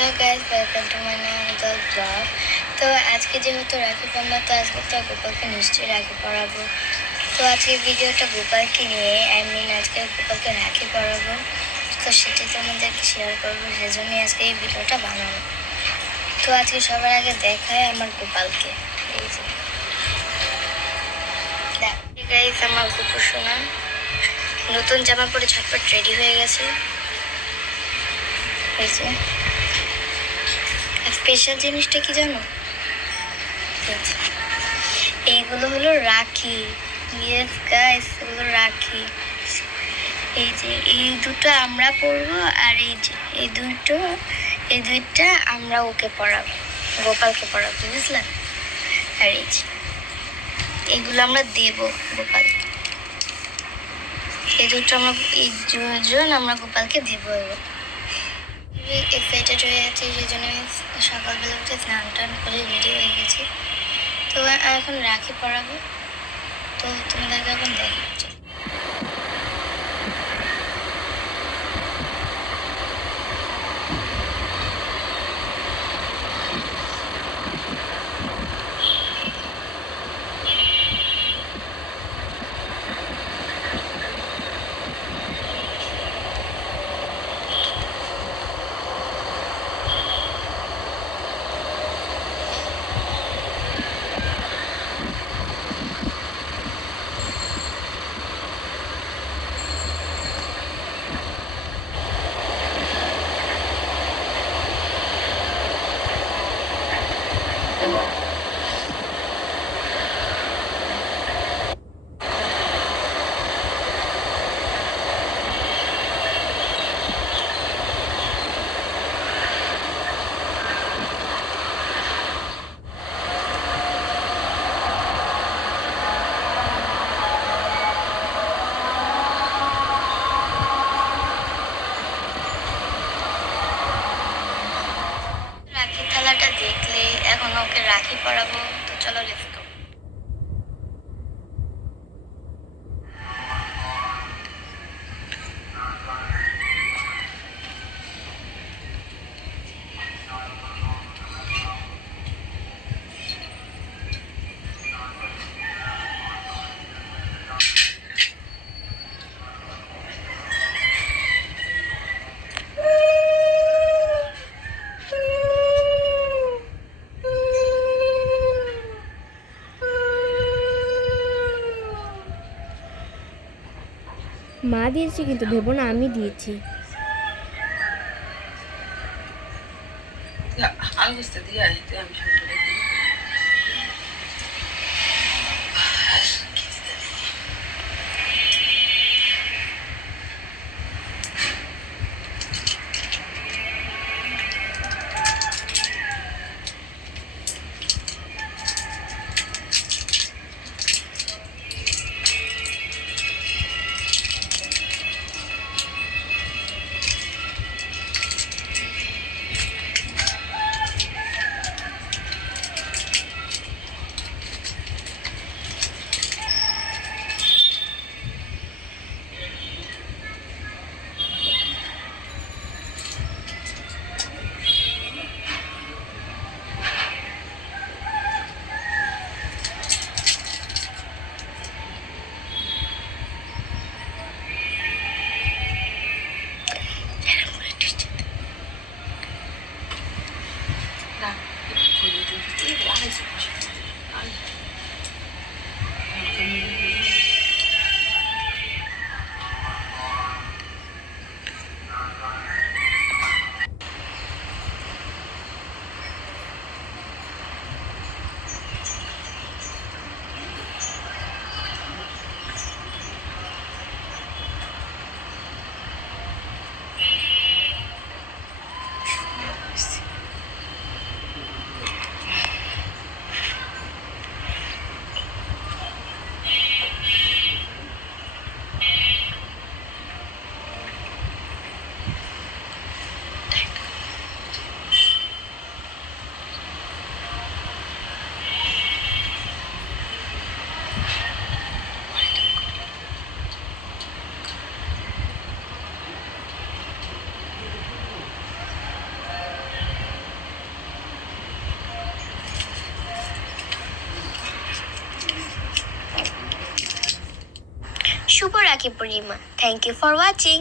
Hello guys, welcome to my natural blog. তো আজকে যেহেতু রাখি পূর্ণিমা, তো আজকে তো গোপালকে নিশ্চয়ই রাখি পরাবো। তো আজকে ভিডিওটা গোপালকে নিয়ে, আজকে গোপালকে রাখি পরাবো, তো সেটি তোমাদেরকে শেয়ার করবো, সেজন্যই আজকে এই ভিডিওটা বানাবো। তো আজকে সবার আগে দেখায় আমার গোপালকে। এই যে গাইস, আমার কুকুর সোনা নতুন জামা পরে ঝটপট রেডি হয়ে গেছে। এই যে স্পেশাল জিনিসটা কি জানো? এইগুলো হলো রাখি। ইয়েস গাইস, এগুলো রাখি। এই যে এই দুটো আমরা পরবো, আর এই যে এই দুইটা আমরা ওকে পরাবো, গোপালকে পরাবো, বুঝলাম। আর এই যে এগুলো আমরা দেব গোপালকে। এই দুটো এই দুজন আমরা গোপালকে দেব। এক্সাইটেড হয়ে আছে, সেই জন্য সকালবেলা উঠে স্নান টান করে রেডি হয়ে গেছি। তো এখন রাখি পরাবো, তো তোমাদেরকে এখন দেখাচ্ছি। রাখি খেলাটা দেখলে এখন ওকে রাখি পরাবো, তো চলো লেটস গো। মা দিয়েছে, কিন্তু ভেবো না আমি দিয়েছি। algo este día, este a mi শুভ Rakhi Purnima. Thank you for watching.